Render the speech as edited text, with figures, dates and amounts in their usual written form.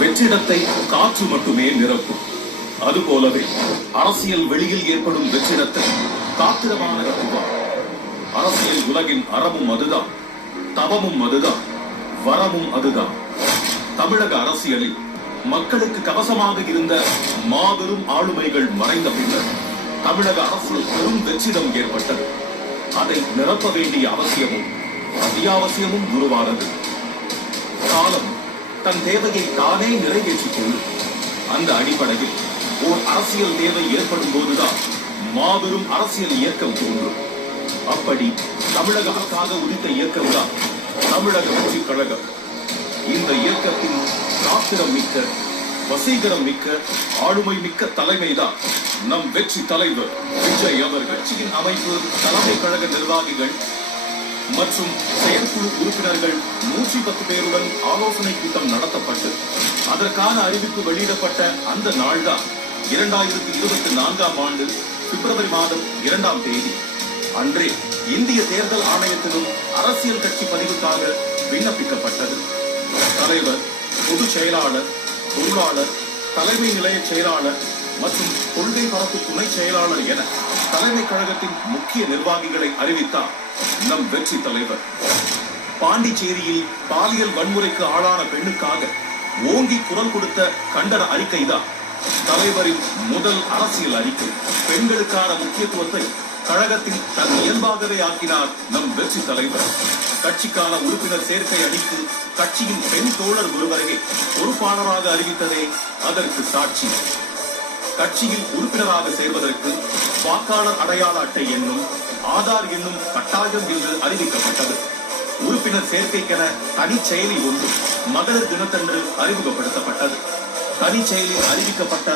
வெற்றிடத்தை காற்று மட்டுமே நிரப்பும். அதுபோலவே அரசியல் வெளியில் ஏற்படும் வெற்றிடத்தை காத்திரமான கட்டுவார். அரசியல் உலகின் அறமும் அதுதான், தவமும் அதுதான், வரமும் அதுதான். தமிழக அரசியலில் மக்களுக்கு கவசமாக இருந்த மாபெரும் ஆளுமைகள் மறைந்த பின்னர் தமிழக அரசியல் பெரும் வெற்றிடம் ஏற்பட்டது. அதை நிரப்ப வேண்டிய அவசியமும் அத்தியாவசியமும் உருவானது. காலம் தன் தேவையை தானே நிறைவேற்றிக் கொள்ளும். அந்த அடிப்படையில் ஓர் அரசியல் தேவை ஏற்படும் போதுதான் மாபெரும் அரசியல் இயக்கம் தோன்றும். அப்படி தமிழகத்துக்காக உதித்த இயக்கம்தான் தமிழக வெற்றி கழகம். இந்த இயக்கத்தின் காத்திரம் மிக்க, வசீகரம் மிக்க, ஆளுமை மிக்க தலைமைதான் நம் வெற்றி தலைவர் விஜய் அவர். கட்சியின் அமைப்பு, தலைமை கழக நிர்வாகிகள் மற்றும் செயற்குழு உறுப்பினர்கள் 110 பேருடன் ஆலோசனை கூட்டம் நடத்தப்பட்டு அதற்கான அறிவிப்பு வெளியிடப்பட்ட அந்த நாள்தான் 2024ஆம் ஆண்டு பிப்ரவரி மாதம் 2ஆம் தேதி. அன்றே இந்திய தேர்தல் ஆணையத்திலும் அரசியல் கட்சி பதிவுக்காக விண்ணப்பிக்கப்பட்டது. தலைவர், பொதுச் செயலாளர், பொருளாளர், தலைமை நிலைய செயலாளர் மற்றும் கொள்கை பரப்பு துணை செயலாளர் என தலைமை கழகத்தின் முக்கிய நிர்வாகிகளை அறிவித்தார் நம் வெற்றி தலைவர். பாண்டிச்சேரியில் பாலியல் வன்முறைக்கு ஆளான பெண்ணுக்காக ஓங்கி குரல் கொடுத்த கண்டன அறிக்கைதான் தலைவரின் முதல் அரசியல் அறிக்கை. பெண்களுக்கான முக்கியத்துவத்தை கழகத்தின் தன் இயல்பாகவே ஆக்கினார் நம் வெற்றி தலைவர். கட்சிக்கான உறுப்பினர் சேர்க்கை அளித்து கட்சியின் பெண் தோழர் ஒருவரையே பொறுப்பாளராக அறிவித்ததே அதற்கு சாட்சி. கட்சியில் உறுப்பினராக சேர்வதற்கு வாக்காளர் அடையாள அட்டை என்னும் ஆதார் என்னும் கட்டாயம் என்று அறிவிக்கப்பட்டது. உறுப்பினர் சேர்க்கைக்கென தனி செயலி ஒன்று மகளிர் தினத்தன்று அறிமுகப்படுத்தப்பட்டது. தனி செயலில் அறிவிக்கப்பட்ட